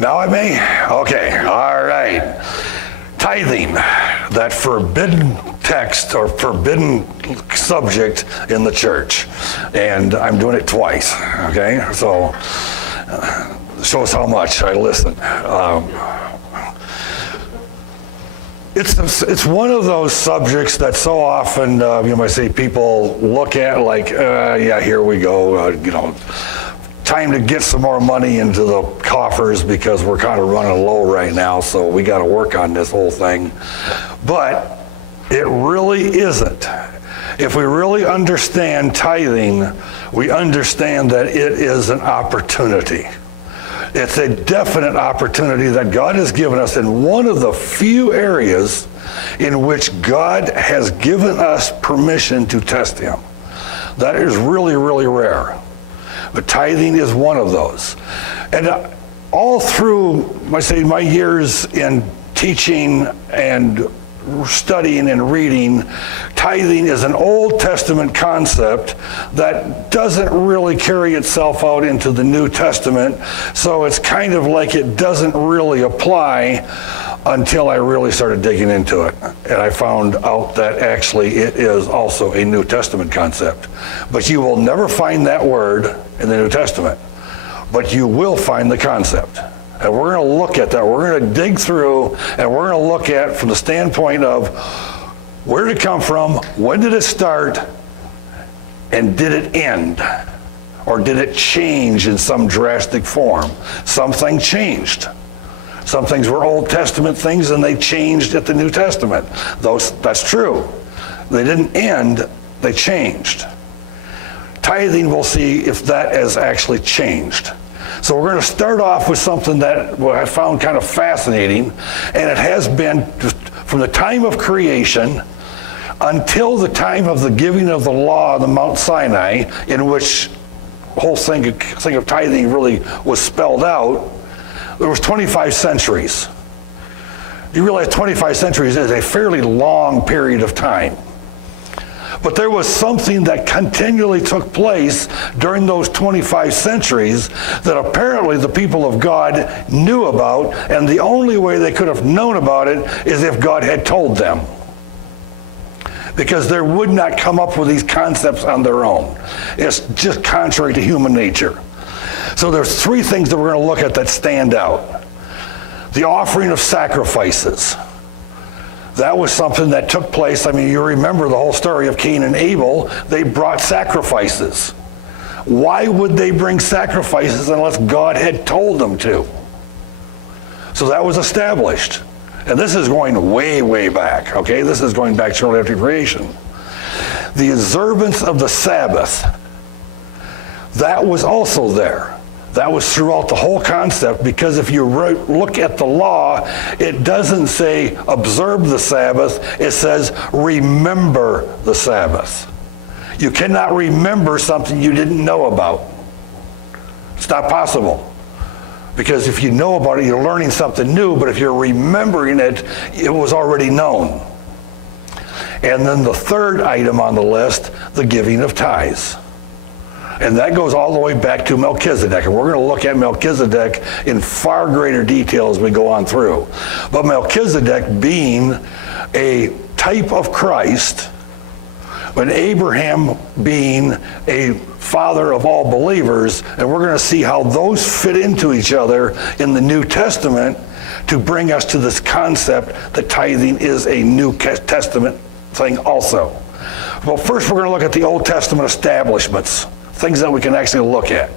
Now I may? Okay, all right. Tithing, that forbidden text or forbidden subject in the church. And I'm doing it twice, okay? So, shows how much I listen. It's one of those subjects that so often, you might say, people look at like, yeah, here we go, time to get some more money into the coffers because we're kind of running low right now, so we got to work on this whole thing. But it really isn't. If we really understand tithing, we understand that it is an opportunity. It's a definite opportunity that God has given us in one of the few areas in which God has given us permission to test Him. That is really, really rare. But tithing is one of those. And all through, my years in teaching and studying and reading, tithing is an Old Testament concept that doesn't really carry itself out into the New Testament, so it's kind of like it doesn't really apply until I really started digging into it. And I found out that actually it is also a New Testament concept. But you will never find that word in the New Testament, but you will find the concept. And we're going to look at that. We're going to dig through, and we're going to look at from the standpoint of where did it come from, when did it start, and did it end? Or did it change in some drastic form? Something changed. Some things were Old Testament things, and they changed at the New Testament. That's true. They didn't end, they changed. Tithing, we'll see if that has actually changed. So we're going to start off with something that I found kind of fascinating, and it has been from the time of creation until the time of the giving of the law on the Mount Sinai, in which the whole thing of tithing really was spelled out. There was 25 centuries. You realize 25 centuries is a fairly long period of time. But there was something that continually took place during those 25 centuries that apparently the people of God knew about, and the only way they could have known about it is if God had told them. Because they would not come up with these concepts on their own. It's just contrary to human nature. So there's three things that we're going to look at that stand out. The offering of sacrifices. That was something that took place. I mean, you remember the whole story of Cain and Abel. They brought sacrifices. Why would they bring sacrifices unless God had told them to? So that was established. And this is going way, way back, okay? This is going back shortly after creation. The observance of the Sabbath, that was also there. That was throughout the whole concept, because if you look at the law, it doesn't say observe the Sabbath, it says remember the Sabbath. You cannot remember something you didn't know about. It's not possible. Because if you know about it, you're learning something new, but if you're remembering it, it was already known. And then the third item on the list, the giving of tithes. And that goes all the way back to Melchizedek. And we're going to look at Melchizedek in far greater detail as we go on through. But Melchizedek being a type of Christ, and Abraham being a father of all believers, and we're going to see how those fit into each other in the New Testament to bring us to this concept that tithing is a New Testament thing also. Well, first we're going to look at the Old Testament establishments. Things that we can actually look at.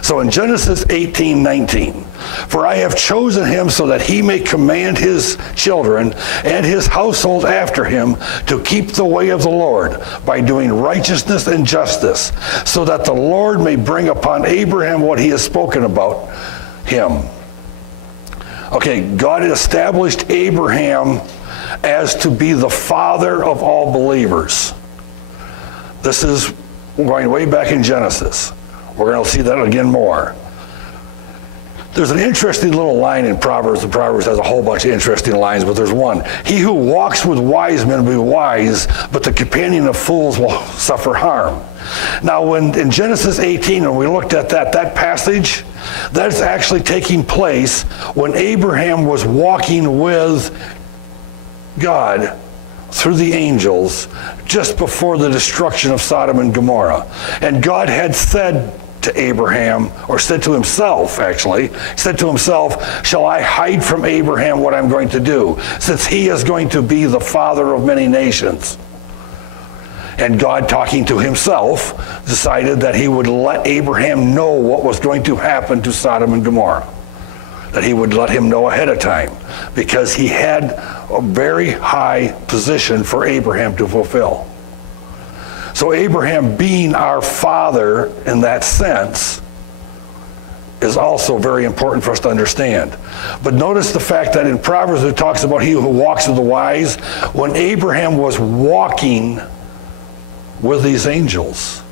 So in Genesis 18:19, for I have chosen him so that he may command his children and his household after him to keep the way of the Lord by doing righteousness and justice, so that the Lord may bring upon Abraham what he has spoken about him. Okay, God established Abraham as to be the father of all believers. This is going way back in Genesis. We're going to see that again more. There's an interesting little line in Proverbs. The Proverbs has a whole bunch of interesting lines, but there's one. He who walks with wise men will be wise, but the companion of fools will suffer harm. Now, when in Genesis 18, when we looked at that passage, that's actually taking place when Abraham was walking with God through the angels just before the destruction of Sodom and Gomorrah. And God had said to Abraham, or said to himself actually, said to himself, shall I hide from Abraham what I'm going to do, since he is going to be the father of many nations? And God, talking to himself, decided that he would let Abraham know what was going to happen to Sodom and Gomorrah. That he would let him know ahead of time, because he had a very high position for Abraham to fulfill. So Abraham being our father in that sense is also very important for us to understand. But notice the fact that in Proverbs it talks about he who walks with the wise. When Abraham was walking with these angels,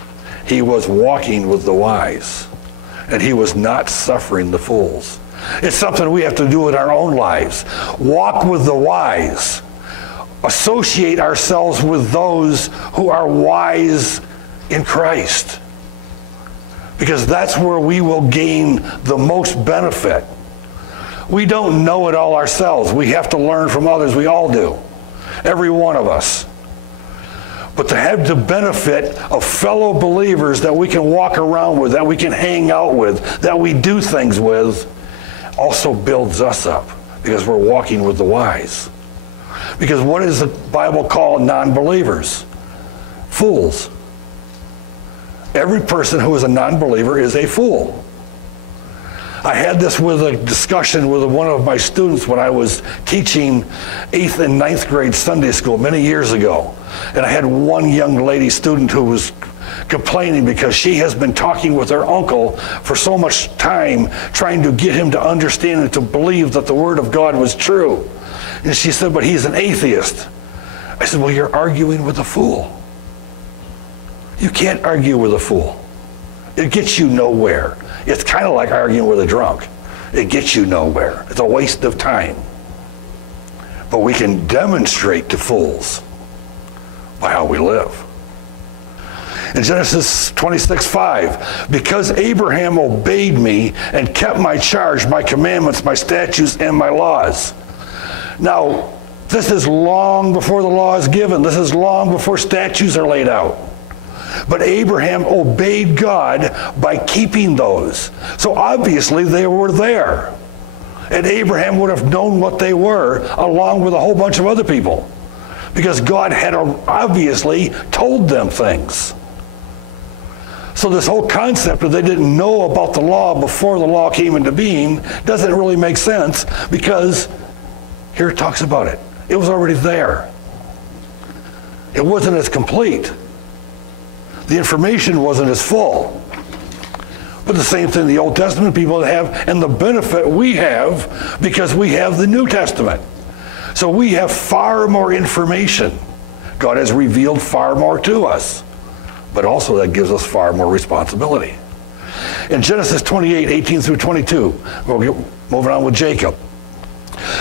he was walking with the wise, and he was not suffering the fools. It's something we have to do in our own lives. Walk with the wise. Associate ourselves with those who are wise in Christ, because that's where we will gain the most benefit. We don't know it all ourselves. We have to learn from others. We all do. Every one of us. But to have the benefit of fellow believers that we can walk around with, that we can hang out with, that we do things with, also builds us up, because we're walking with the wise. Because what does the Bible call non-believers? Fools. Every person who is a non-believer is a fool. I had this with a discussion with one of my students when I was teaching 8th and 9th grade Sunday school many years ago. And I had one young lady student who was complaining because she has been talking with her uncle for so much time, trying to get him to understand and to believe that the Word of God was true. And she said, but he's an atheist. I said, well, you're arguing with a fool. You can't argue with a fool. It gets you nowhere. It's kind of like arguing with a drunk. It gets you nowhere. It's a waste of time. But we can demonstrate to fools by how we live. In Genesis 26:5, because Abraham obeyed me and kept my charge, my commandments, my statutes, and my laws. Now, this is long before the law is given. This is long before statutes are laid out. But Abraham obeyed God by keeping those. So obviously they were there. And Abraham would have known what they were, along with a whole bunch of other people, because God had obviously told them things. So this whole concept of they didn't know about the law before the law came into being doesn't really make sense, because here it talks about it. It was already there. It wasn't as complete. The information wasn't as full. But the same thing the Old Testament people have, and the benefit we have because we have the New Testament. So we have far more information. God has revealed far more to us. But also that gives us far more responsibility. In Genesis 28:18 through 22, we'll get moving on with Jacob.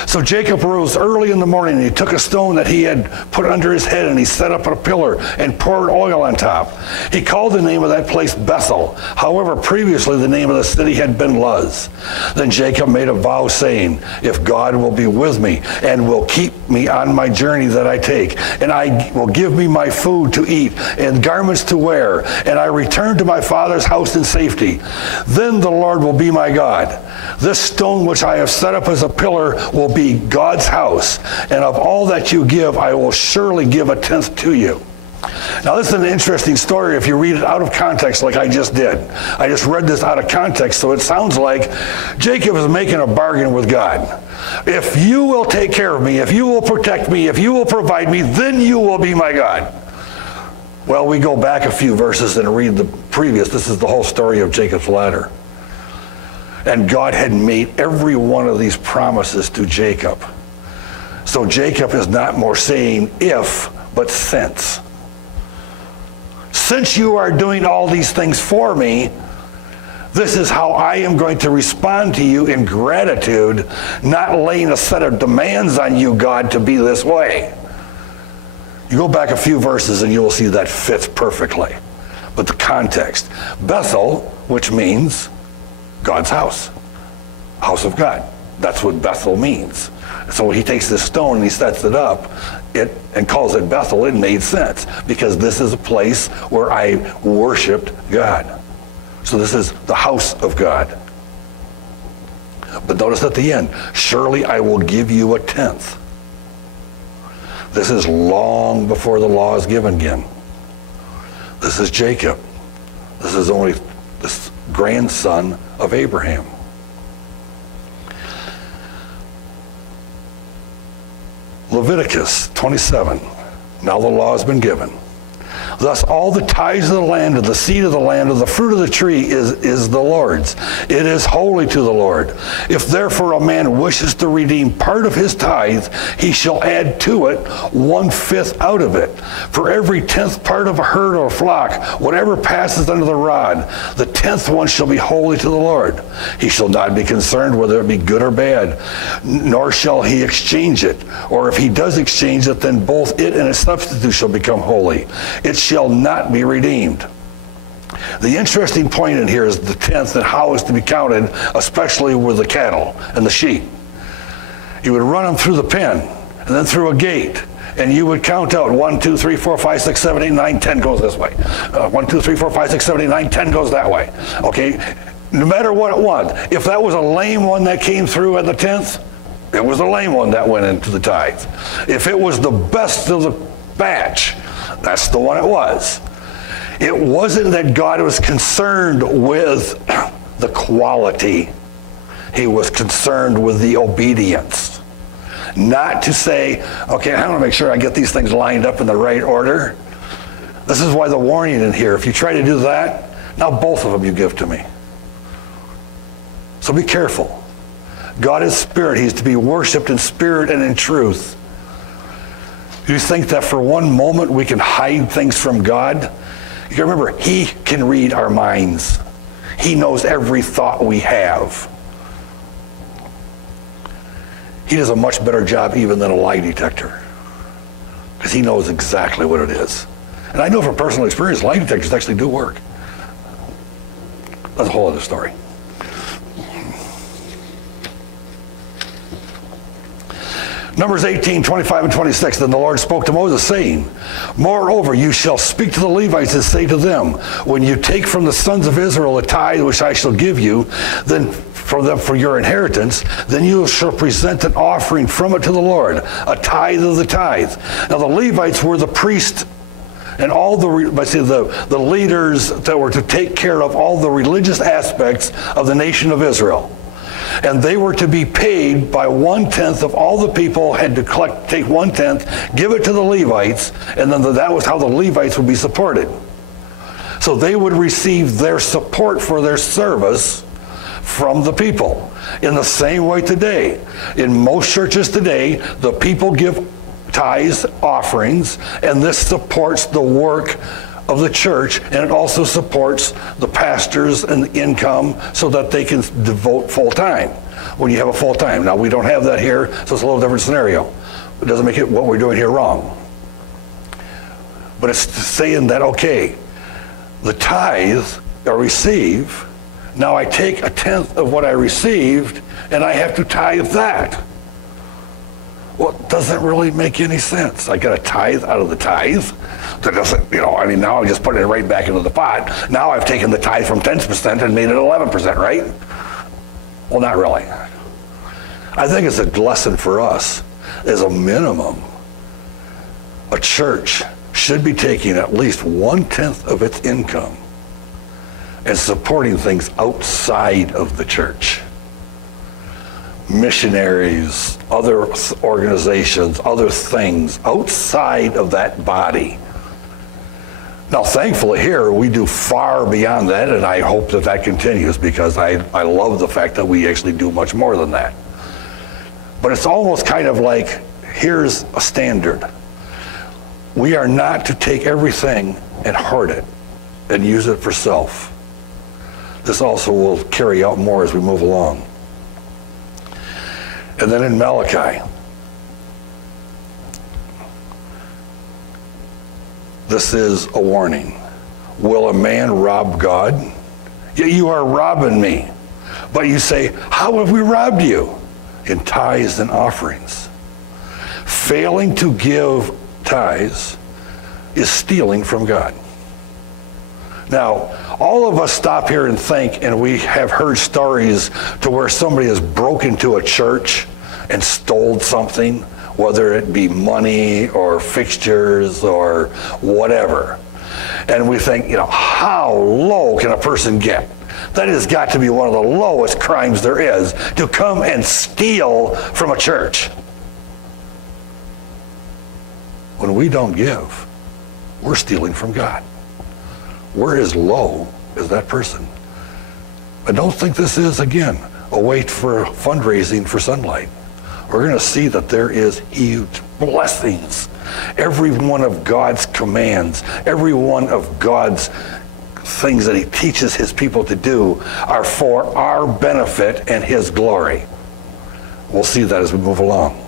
So Jacob rose early in the morning, and he took a stone that he had put under his head, and he set up a pillar and poured oil on top. He called the name of that place Bethel. However, previously the name of the city had been Luz. Then Jacob made a vow, saying, if God will be with me and will keep me on my journey that I take, and I will give me my food to eat and garments to wear, and I return to my father's house in safety, then the Lord will be my God. This stone which I have set up as a pillar will be God's house, and of all that you give, I will surely give a tenth to you. Now, this is an interesting story if you read it out of context like I just did. I just read this out of context, so it sounds like Jacob is making a bargain with God. If you will take care of me, if you will protect me, if you will provide me, then you will be my God. Well, we go back a few verses and read the previous. This is the whole story of Jacob's ladder. And God had made every one of these promises to Jacob. So Jacob is not more saying if, but since. Since you are doing all these things for me, this is how I am going to respond to you in gratitude, not laying a set of demands on you, God, to be this way. You go back a few verses and you will see that fits perfectly. but the context. Bethel, which means God's house of God. That's what Bethel means. So when he takes this stone and he sets it up and calls it Bethel, it made sense because this is a place where I worshiped God. So this is the house of God. But notice at the end, surely I will give you a tenth. This is long before the law is given again. This is Jacob. This is only this grandson of Abraham. Leviticus 27. Now the law has been given. Thus all the tithes of the land, of the seed of the land, of the fruit of the tree is the Lord's. It is holy to the Lord. If therefore a man wishes to redeem part of his tithe, he shall add to it 1/5 out of it. For every 10th part of a herd or flock, whatever passes under the rod, the 10th one shall be holy to the Lord. He shall not be concerned whether it be good or bad, nor shall he exchange it. Or if he does exchange it, then both it and its substitute shall become holy. It shall not be redeemed. The interesting point in here is the 10th and how it's to be counted, especially with the cattle and the sheep. You would run them through the pen and then through a gate, and you would count out 1, 2, 3, 4, 5, 6, 7, 8, 9, 10 goes this way. 1, 2, 3, 4, 5, 6, 7, 8, 9, 10 goes that way. Okay, no matter what it was. If that was a lame one that came through at the 10th, it was a lame one that went into the tithe. If it was the best of the batch, that's the one it was. It wasn't that God was concerned with the quality. He was concerned with the obedience. Not to say, okay, I want to make sure I get these things lined up in the right order. This is why the warning in here. If you try to do that, now both of them you give to me. So be careful. God is spirit. He's to be worshiped in spirit and in truth. You think that for one moment we can hide things from God? You can remember, he can read our minds. He knows every thought we have. He does a much better job even than a lie detector, because he knows exactly what it is. And I know from personal experience, lie detectors actually do work. That's a whole other story. Numbers 18, 25 and 26, then the Lord spoke to Moses, saying, moreover, you shall speak to the Levites and say to them, when you take from the sons of Israel a tithe which I shall give you, then for them for your inheritance, then you shall present an offering from it to the Lord, a tithe of the tithe. Now the Levites were the priests and all the leaders that were to take care of all the religious aspects of the nation of Israel. And they were to be paid by 1/10 of all the people had to take 1/10, give it to the Levites, and then that was how the Levites would be supported. So they would receive their support for their service from the people. In the same way today, in most churches today, the people give tithes, offerings, and this supports the work of the church, and it also supports the pastors and the income so that they can devote full time when you have a full time. Now we don't have that here, so it's a little different scenario. It doesn't make it what we're doing here wrong. But it's saying that, okay, the tithe I receive, now I take 1/10 of what I received and I have to tithe that. Well, it doesn't really make any sense. I get a tithe out of the tithe. That doesn't, now I'm just putting it right back into the pot. Now I've taken the tithe from 10% and made it 11%, right? Well, not really. I think it's a lesson for us. As a minimum, a church should be taking at least 1/10 of its income and supporting things outside of the church. Missionaries, other organizations, other things outside of that body. Now, thankfully here, we do far beyond that, and I hope that that continues, because I love the fact that we actually do much more than that. But it's almost kind of like, here's a standard. We are not to take everything and hoard it and use it for self. This also will carry out more as we move along. And then in Malachi, this is a warning. Will a man rob God? Yet you are robbing me. But you say, how have we robbed you? In tithes and offerings. Failing to give tithes is stealing from God. Now, all of us stop here and think, and we have heard stories to where somebody has broken into a church and stole something, whether it be money or fixtures or whatever. And we think, how low can a person get? That has got to be one of the lowest crimes there is, to come and steal from a church. When we don't give, we're stealing from God. We're as low as that person. I don't think this is, again, a way for fundraising for SonLight. We're going to see that there is huge blessings. Every one of God's commands, every one of God's things that he teaches his people to do are for our benefit and his glory. We'll see that as we move along.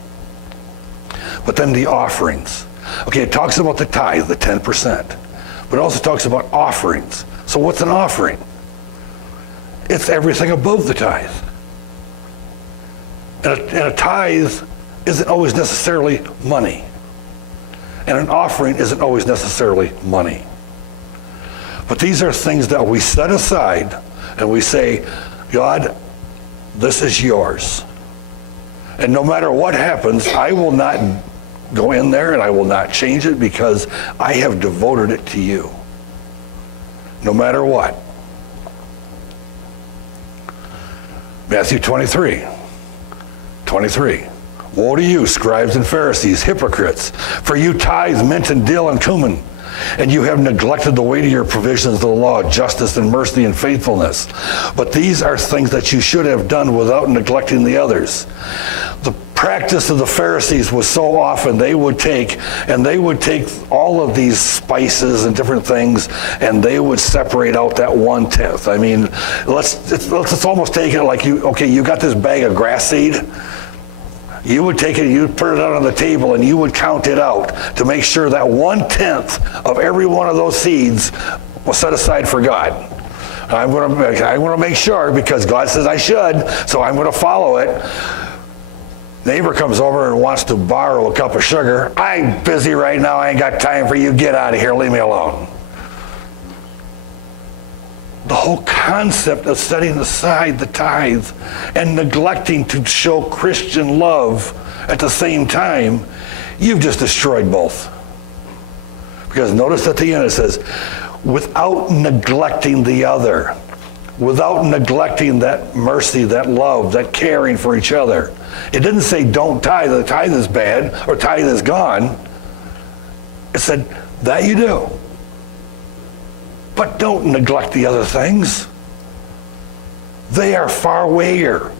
But then the offerings. Okay, it talks about the tithe, the 10%, but it also talks about offerings. So what's an offering? It's everything above the tithe. And a tithe isn't always necessarily money. And an offering isn't always necessarily money. But these are things that we set aside and we say, God, this is yours. And no matter what happens, I will not go in there and I will not change it because I have devoted it to you. No matter what. Matthew 23. Woe to you, scribes and Pharisees, hypocrites, for you tithe mint and dill and cumin, and you have neglected the weightier provisions of the law, justice and mercy and faithfulness. But these are things that you should have done without neglecting the others. The practice of the Pharisees was so often they would take all of these spices and different things, and they would separate out that 1/10. I mean, let's almost take it like you got this bag of grass seed. You would take it, you'd put it out on the table, and you would count it out to make sure that 1/10 of every one of those seeds was set aside for God. I want to make sure because God says I should, so I'm going to follow it. Neighbor comes over and wants to borrow a cup of sugar. I'm busy right now. I ain't got time for you. Get out of here. Leave me alone. The whole concept of setting aside the tithe and neglecting to show Christian love at the same time, you've just destroyed both. Because notice at the end it says, without neglecting the other, without neglecting that mercy, that love, that caring for each other. It didn't say don't tithe, the tithe is bad, or tithe is gone. It said that you do. But don't neglect the other things. They are far weightier,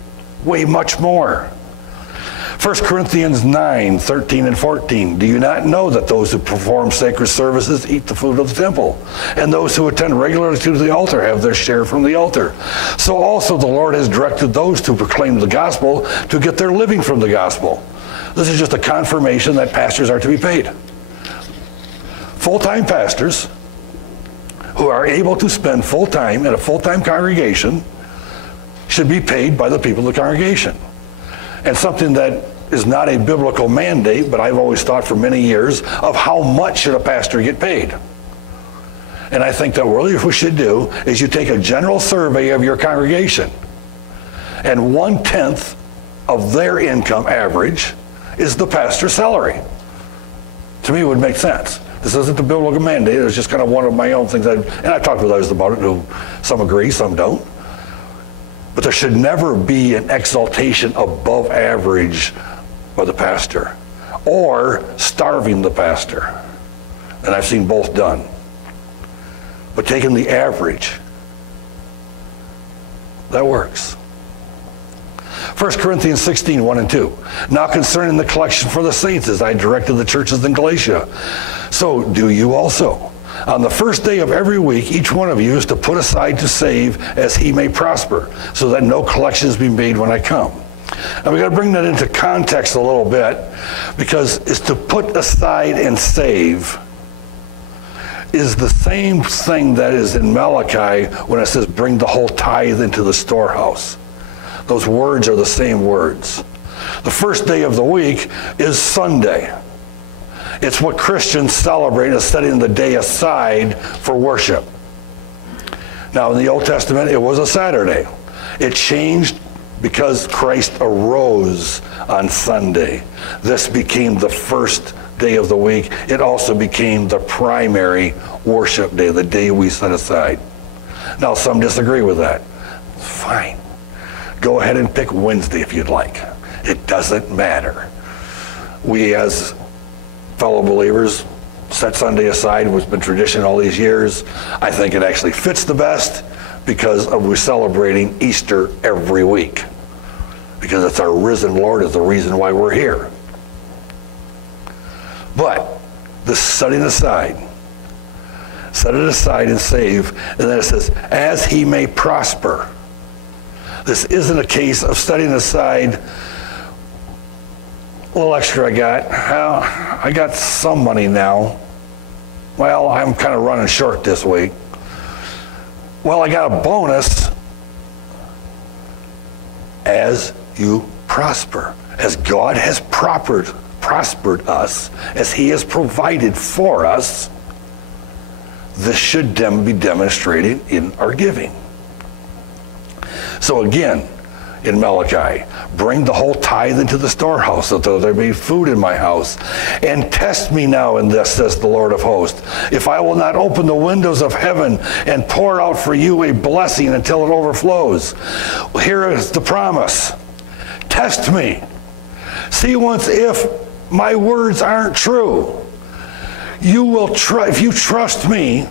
way much more. 1 Corinthians 9, 13 and 14. Do you not know that those who perform sacred services eat the food of the temple, and those who attend regularly to the altar have their share from the altar? So also the Lord has directed those who proclaim the gospel to get their living from the gospel. This is just a confirmation that pastors are to be paid. Full-time pastors who are able to spend full time in a full-time congregation should be paid by the people of the congregation. And something that is not a biblical mandate, but I've always thought for many years, of how much should a pastor get paid. And I think that really what we should do is you take a general survey of your congregation, and 1/10 of their income average is the pastor's salary. To me, it would make sense. This isn't the biblical mandate. It's just kind of one of my own things. And I've talked with others about it who some agree, some don't. But there should never be an exaltation above average by the pastor or starving the pastor. And I've seen both done. But taking the average, that works. 1 Corinthians 16, 1 and 2. Now concerning the collection for the saints, as I directed the churches in Galatia, so do you also. On the first day of every week, each one of you is to put aside to save as he may prosper, so that no collections be made when I come. Now we got to bring that into context a little bit, because it's to put aside and save is the same thing that is in Malachi when it says, bring the whole tithe into the storehouse. Those words are the same words. The first day of the week is Sunday. It's what Christians celebrate as setting the day aside for worship. Now, in the Old Testament, it was a Saturday. It changed because Christ arose on Sunday. This became the first day of the week. It also became the primary worship day, the day we set aside. Now, some disagree with that. Fine. Go ahead and pick Wednesday if you'd like. It doesn't matter. We, as fellow believers, set Sunday aside. It's been tradition all these years. I think it actually fits the best because we're celebrating Easter every week. Because it's our risen Lord is the reason why we're here. But this setting aside, set it aside and save, and then it says, as he may prosper. This isn't a case of setting aside a little extra I got. Well, I got some money now. Well, I'm kind of running short this week. Well, I got a bonus. As you prosper, as God has prospered us, as he has provided for us, this should be demonstrated in our giving. So again, in Malachi, bring the whole tithe into the storehouse, so that there be food in my house. And test me now in this, says the Lord of hosts, if I will not open the windows of heaven and pour out for you a blessing until it overflows. Well, here is the promise. Test me. See once if my words aren't true. You will if you trust me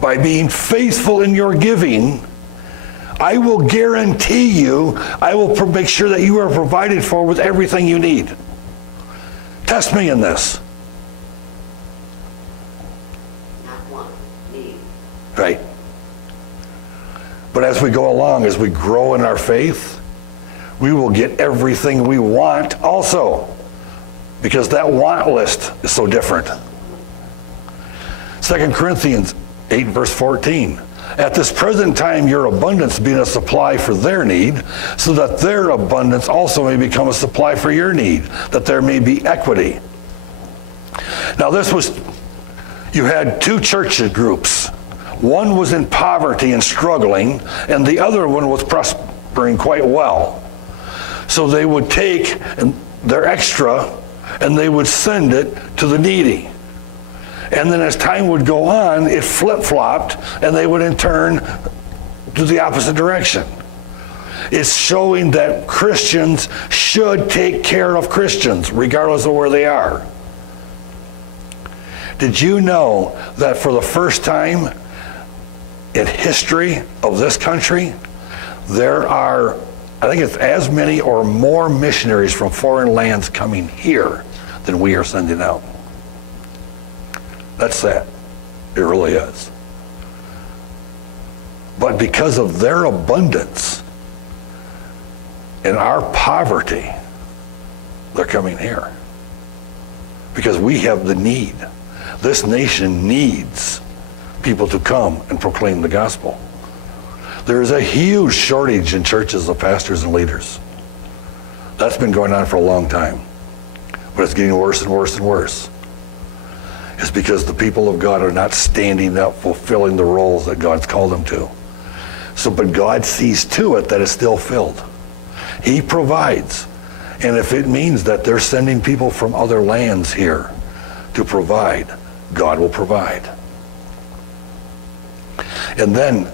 by being faithful in your giving, I will guarantee you, I will make sure that you are provided for with everything you need. Test me in this. Not want, need. Right. But as we go along, as we grow in our faith, we will get everything we want also. Because that want list is so different. 2 Corinthians 8 verse 14. At this present time, your abundance being a supply for their need, so that their abundance also may become a supply for your need, that there may be equity. Now you had two church groups. One was in poverty and struggling, and the other one was prospering quite well. So they would take their extra and they would send it to the needy. And then as time would go on, it flip-flopped, and they would in turn do the opposite direction. It's showing that Christians should take care of Christians, regardless of where they are. Did you know that for the first time in history of this country, there are, I think it's as many or more missionaries from foreign lands coming here than we are sending out? That's sad. It really is. But because of their abundance and our poverty, they're coming here. Because we have the need. This nation needs people to come and proclaim the gospel. There is a huge shortage in churches of pastors and leaders. That's been going on for a long time. But it's getting worse and worse and worse. It's because the people of God are not standing up, fulfilling the roles that God's called them to. But God sees to it that it's still filled. He provides. And if it means that they're sending people from other lands here to provide, God will provide. And then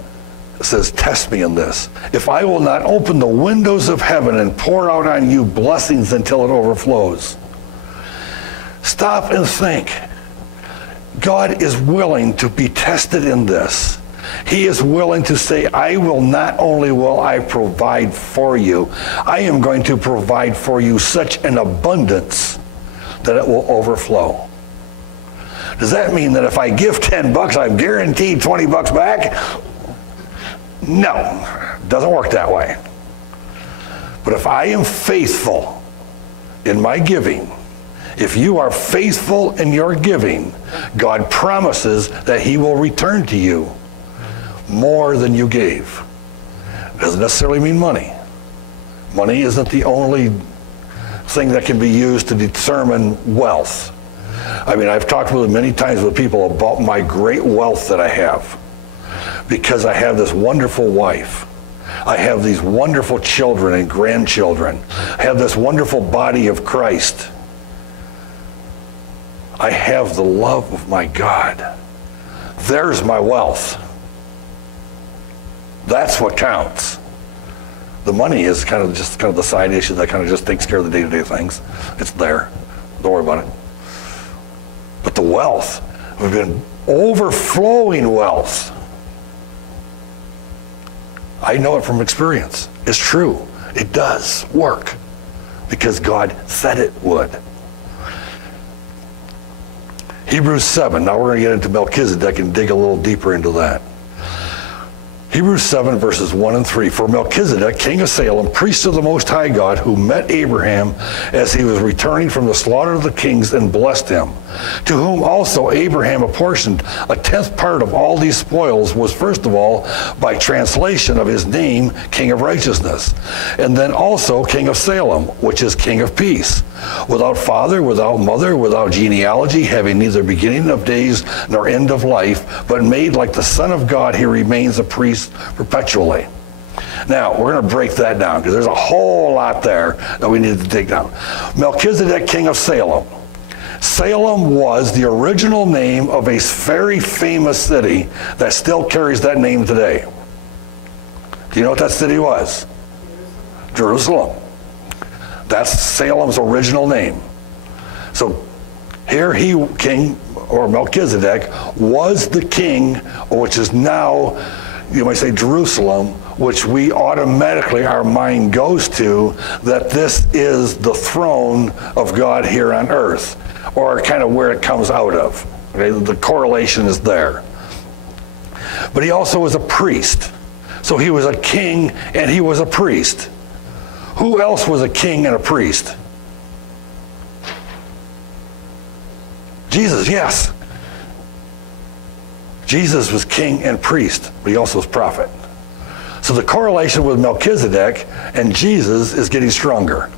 it says, test me in this. If I will not open the windows of heaven and pour out on you blessings until it overflows. Stop and think. God is willing to be tested in this. He is willing to say, I will not only will I provide for you, I am going to provide for you such an abundance that it will overflow. Does that mean that if I give $10, I'm guaranteed $20 back? No, it doesn't work that way. But if I am faithful in my giving, If you are faithful in your giving, God promises that he will return to you more than you gave. Doesn't necessarily mean money. Money isn't the only thing that can be used to determine wealth. I mean, I've talked with many times with people about my great wealth that I have, because I have this wonderful wife. I have these wonderful children and grandchildren. I have this wonderful body of Christ. I have the love of my God. There's my wealth. That's what counts. The money is kind of the side issue that kind of just takes care of the day-to-day things. It's there. Don't worry about it. But the wealth, we've been overflowing wealth. I know it from experience. It's true. It does work because God said it would. Hebrews 7. Now we're going to get into Melchizedek and dig a little deeper into that. Hebrews 7 verses 1 and 3. For Melchizedek, king of Salem, priest of the Most High God, who met Abraham as he was returning from the slaughter of the kings and blessed him, to whom also Abraham apportioned a tenth part of all these spoils, was first of all by translation of his name, King of Righteousness, and then also King of Salem, which is King of Peace, without father, without mother, without genealogy, having neither beginning of days nor end of life, but made like the Son of God, he remains a priest perpetually. Now, we're going to break that down because there's a whole lot there that we need to take down. Melchizedek, king of Salem. Salem was the original name of a very famous city that still carries that name today. Do you know what that city was? Jerusalem. That's Salem's original name. So here king, or Melchizedek, was the king, which is now, you might say, Jerusalem, which we automatically, our mind goes to, that this is the throne of God here on earth, or kind of where it comes out of. Okay? The correlation is there. But he also was a priest. So he was a king and he was a priest. Who else was a king and a priest? Jesus, yes. Jesus was king and priest, but he also was prophet. So the correlation with Melchizedek and Jesus is getting stronger.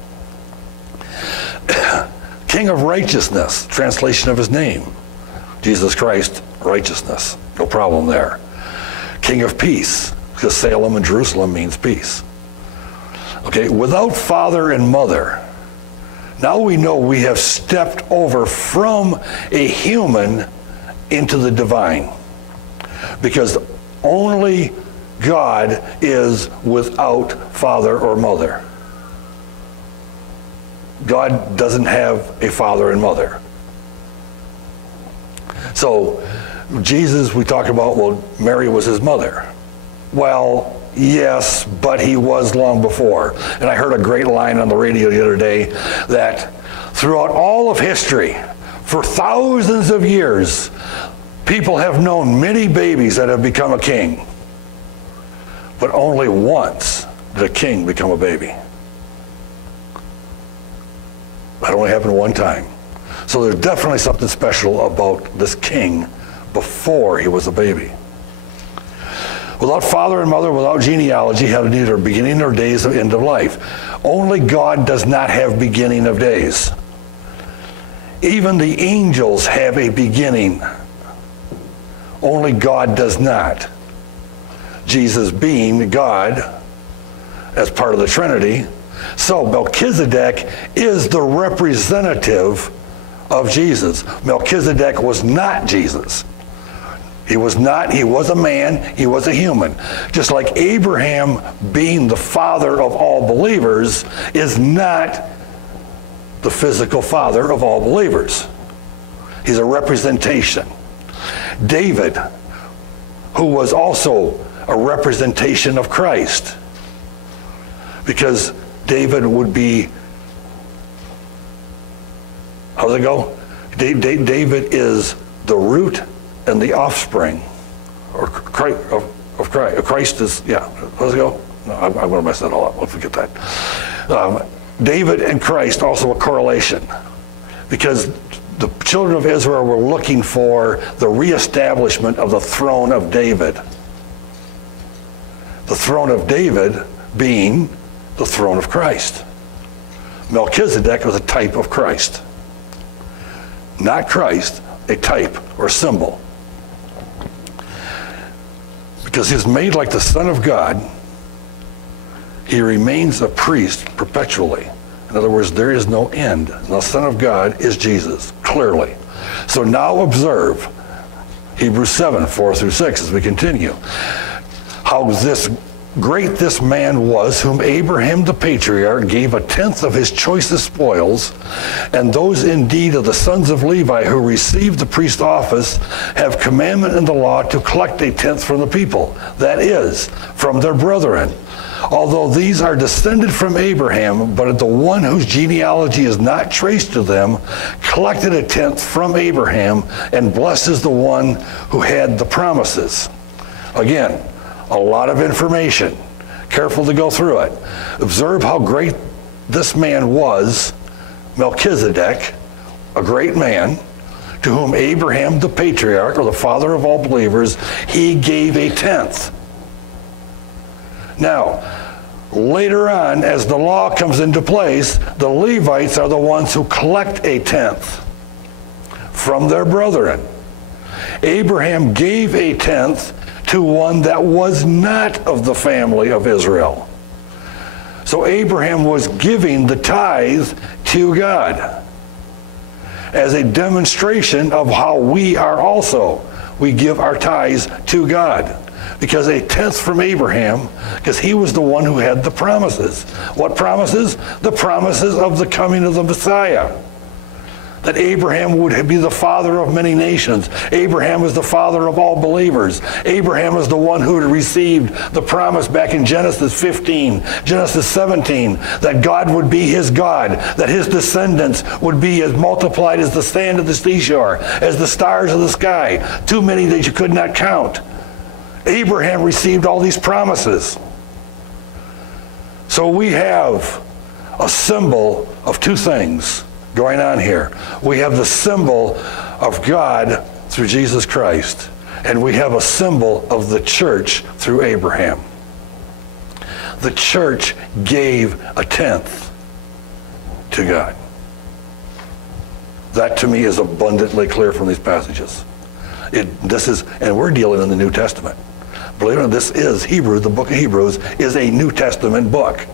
King of righteousness, translation of his name. Jesus Christ, righteousness. No problem there. King of peace, because Salem and Jerusalem means peace. Okay, without father and mother. Now we know we have stepped over from a human into the divine. Because only God is without father or mother. God doesn't have a father and mother. So Jesus, we talk about, well, Mary was his mother. Well, yes, but he was long before. And I heard a great line on the radio the other day that throughout all of history, for thousands of years, people have known many babies that have become a king. But only once did a king become a baby. That only happened one time. So there's definitely something special about this king before he was a baby. Without father and mother, without genealogy, had neither beginning nor days of end of life. Only God does not have beginning of days. Even the angels have a beginning. Only God does not. Jesus being God as part of the Trinity. So Melchizedek is the representative of Jesus. Melchizedek was not Jesus. He was not, he was a man, he was a human. Just like Abraham, being the father of all believers, is not the physical father of all believers. He's a representation. David, who was also a representation of Christ, because David would be, how's it go? David is the root and the offspring, or Christ, of Christ. Christ is, yeah, how's it go? No, I'm going to mess that all up. Let's forget that. David and Christ, also a correlation. because the children of Israel were looking for the reestablishment of the throne of David. The throne of David being the throne of Christ. Melchizedek was a type of Christ. Not Christ, a type or symbol. Because he's made like the Son of God, he remains a priest perpetually. In other words, there is no end. The Son of God is Jesus, clearly. So now observe Hebrews 7, 4 through 6 as we continue. How great this man was, whom Abraham the patriarch gave a tenth of his choicest spoils, and those indeed of the sons of Levi who received the priest office have commandment in the law to collect a tenth from the people, that is, from their brethren. Although these are descended from Abraham, but the one whose genealogy is not traced to them collected a tenth from Abraham, and blessed is the one who had the promises. Again, a lot of information. Careful to go through it. Observe how great this man was, Melchizedek, a great man, to whom Abraham the patriarch, or the father of all believers, he gave a tenth. Now, later on, as the law comes into place, the Levites are the ones who collect a tenth from their brethren. Abraham gave a tenth to one that was not of the family of Israel. So Abraham was giving the tithe to God as a demonstration of how we are also. We give our tithes to God. Because a tenth from Abraham, because he was the one who had the promises. What promises? The promises of the coming of the Messiah. That Abraham would be the father of many nations. Abraham was the father of all believers. Abraham was the one who had received the promise back in Genesis 15, Genesis 17, that God would be his God, that his descendants would be as multiplied as the sand of the seashore, as the stars of the sky, too many that you could not count. Abraham received all these promises. So we have a symbol of two things going on here. We have the symbol of God through Jesus Christ, and we have a symbol of the church through Abraham. The church gave a tenth to God. That to me is abundantly clear from these passages. And we're dealing in the New Testament. Believe it or not, this is Hebrews, the book of Hebrews is a New Testament book.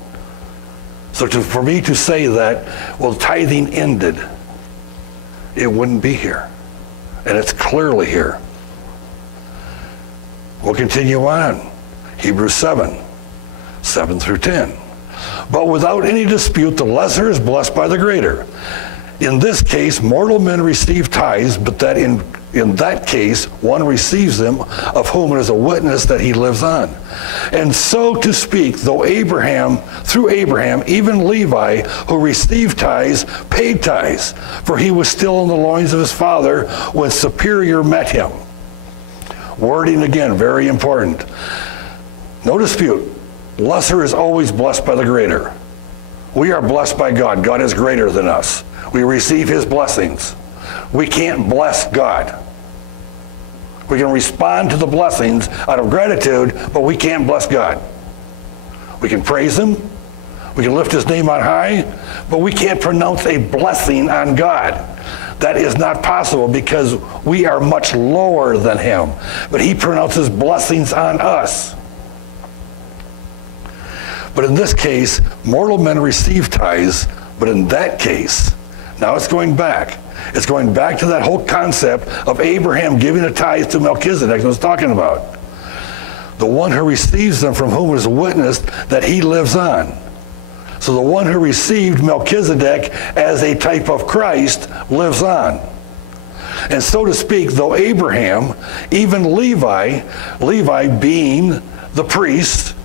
So for me to say that, well, tithing ended, it wouldn't be here. And it's clearly here. We'll continue on. Hebrews 7, 7 through 10. But without any dispute, the lesser is blessed by the greater. In this case, mortal men receive tithes, but that in that case, one receives them, of whom it is a witness that he lives on. And so to speak, through Abraham, even Levi, who received tithes, paid tithes, for he was still in the loins of his father when superior met him. Wording again, very important. No dispute. Lesser is always blessed by the greater. We are blessed by God. God is greater than us. We receive his blessings. We can't bless God. We can respond to the blessings out of gratitude, but we can't bless God. We can praise him. We can lift his name on high, but we can't pronounce a blessing on God. That is not possible because we are much lower than him. But he pronounces blessings on us. But in this case, mortal men receive tithes, but in that case, now it's going back. It's going back to that whole concept of Abraham giving a tithe to Melchizedek I was talking about. The one who receives them, from whom is witnessed that he lives on. So the one who received Melchizedek as a type of Christ lives on. And so to speak, though Abraham, even Levi being the priest,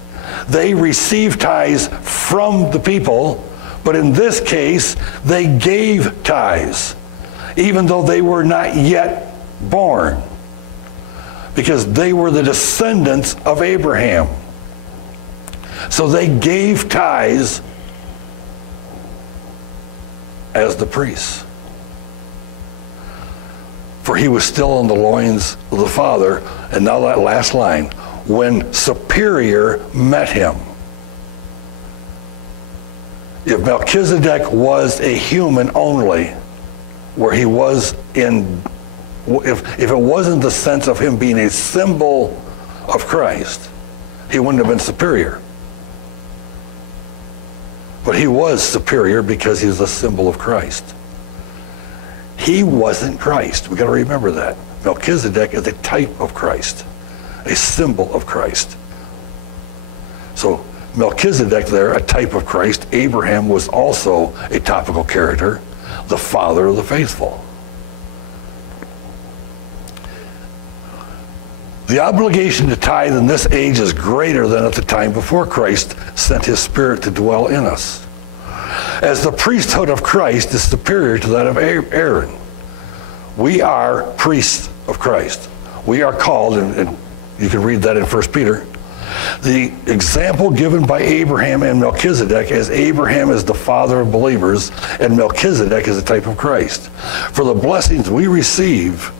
they received tithes from the people, but in this case, they gave tithes, even though they were not yet born, because they were the descendants of Abraham. So they gave tithes as the priests. For he was still in the loins of the Father. And now that last line, when superior met him. If Melchizedek was a human only, where he was in, if it wasn't the sense of him being a symbol of Christ, he wouldn't have been superior. But he was superior because he was a symbol of Christ. He wasn't Christ. We've got to remember that. Melchizedek is a type of Christ, a symbol of Christ. So Melchizedek there, a type of Christ. Abraham was also a topical character, the father of the faithful. The obligation to tithe in this age is greater than at the time before Christ sent his Spirit to dwell in us, as the priesthood of Christ is superior to that of Aaron. We are priests of Christ. We are called, and you can read that in 1 Peter, the example given by Abraham and Melchizedek, as Abraham is the father of believers and Melchizedek is a type of Christ. For the blessings we receive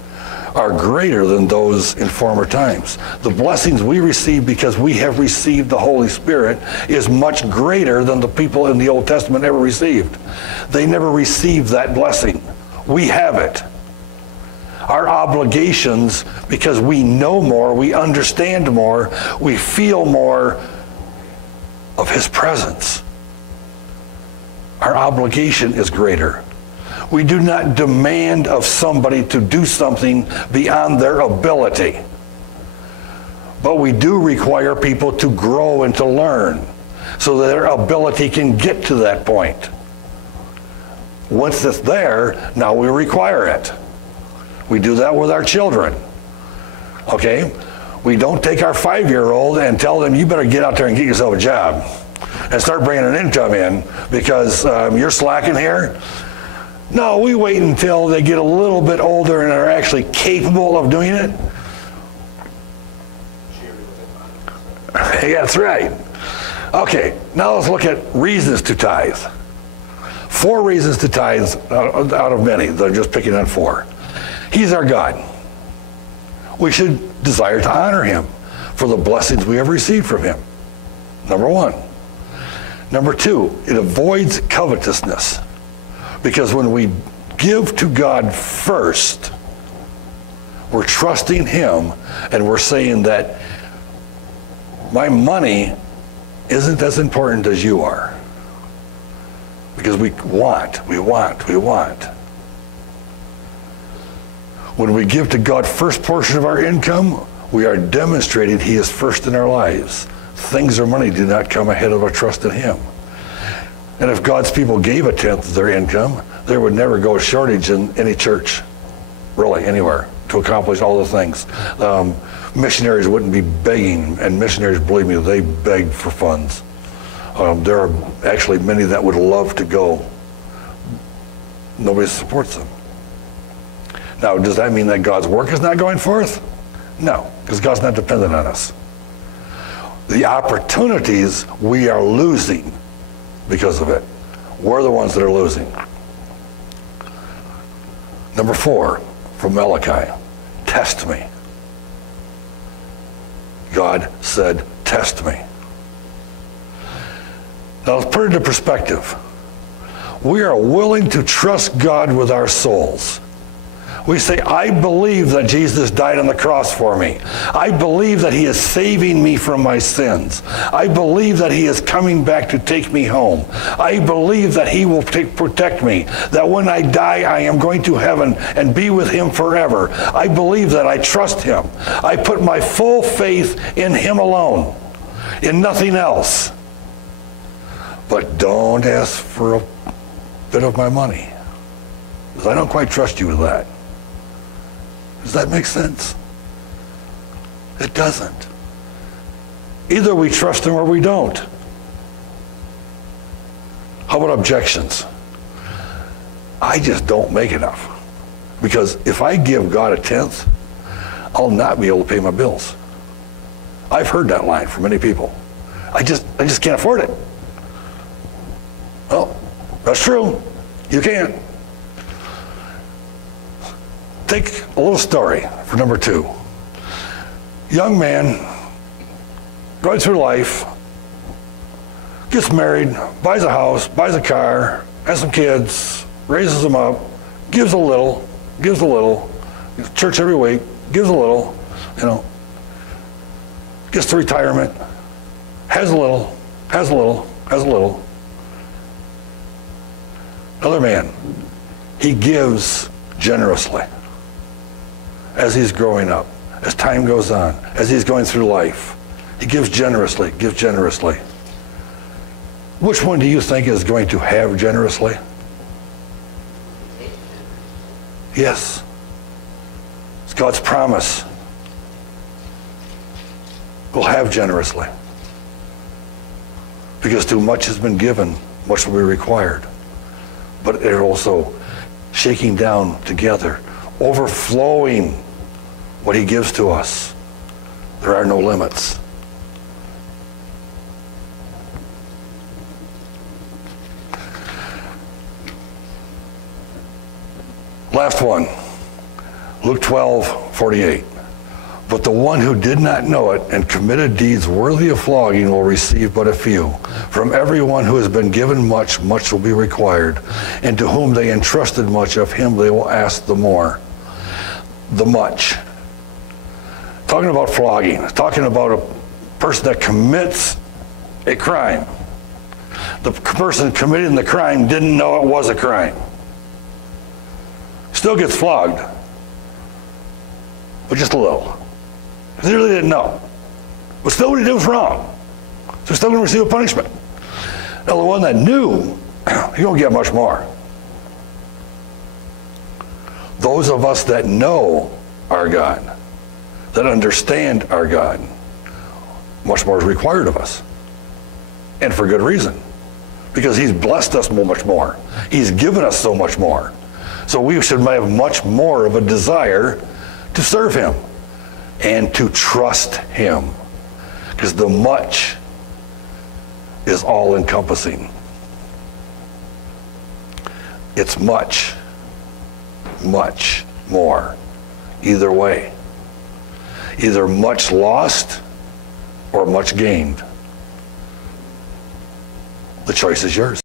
are greater than those in former times. The blessings we receive because we have received the Holy Spirit is much greater than the people in the Old Testament ever received. They never received that blessing. We have it. Our obligations, because we know more, we understand more, we feel more of his presence. Our obligation is greater. We do not demand of somebody to do something beyond their ability. But we do require people to grow and to learn so that their ability can get to that point. Once it's there, now we require it. We do that with our children. Okay? We don't take our 5-year-old and tell them, you better get out there and get yourself a job and start bringing an income in because you're slacking here. No, we wait until they get a little bit older and are actually capable of doing it. Yeah, that's right. Okay, now let's look at reasons to tithe. 4 reasons to tithe out of many. They're just picking on 4. He's our God. We should desire to honor him for the blessings we have received from him. Number 1. Number 2, it avoids covetousness. Because when we give to God first, we're trusting him and we're saying that my money isn't as important as you are. Because we want. When we give to God first portion of our income, we are demonstrating he is first in our lives. Things or money do not come ahead of our trust in him. And if God's people gave 1/10 of their income, there would never go a shortage in any church, really, anywhere, to accomplish all the things. Missionaries wouldn't be begging, and missionaries, believe me, they beg for funds. There are actually many that would love to go. Nobody supports them. Now, does that mean that God's work is not going forth? No, because God's not dependent on us. The opportunities we are losing because of it. We're the ones that are losing. Number 4, from Malachi, test me. God said, test me. Now let's put it into perspective. We are willing to trust God with our souls. We say, I believe that Jesus died on the cross for me. I believe that he is saving me from my sins. I believe that he is coming back to take me home. I believe that he will protect me, that when I die, I am going to heaven and be with him forever. I believe that. I trust him. I put my full faith in him alone, in nothing else. But don't ask for a bit of my money, because I don't quite trust you with that. Does that make sense? It doesn't. Either we trust him or we don't. How about objections? I just don't make enough. Because if I give God 1/10, I'll not be able to pay my bills. I've heard that line from many people. I just can't afford it. Well, that's true. You can't. take a little story for number 2. Young man, going through life, gets married, buys a house, buys a car, has some kids, raises them up, gives a little, church every week, gives a little, gets to retirement, has a little. Another man, he gives generously as he's growing up, as time goes on, as he's going through life. He gives generously. Which one do you think is going to have generously? Yes. It's God's promise. We'll have generously. Because too much has been given, much will be required. But they're also shaking down together, overflowing what he gives to us. There are no limits. Last one, Luke 12:48. But the one who did not know it and committed deeds worthy of flogging will receive but a few. From everyone who has been given much, much will be required. And to whom they entrusted much, of him they will ask the more. The much. Talking about flogging, talking about a person that commits a crime. The person committing the crime didn't know it was a crime. Still gets flogged, but just a little. Because he really didn't know. But still what he did was wrong. So he's still going to receive a punishment. Now the one that knew, he's going to get much more. Those of us that know our God, that understand our God, much more is required of us. And for good reason. Because he's blessed us so much more. He's given us so much more. So we should have much more of a desire to serve him and to trust him. Because the much is all-encompassing. It's much, much more. Either way. Either much lost or much gained. The choice is yours.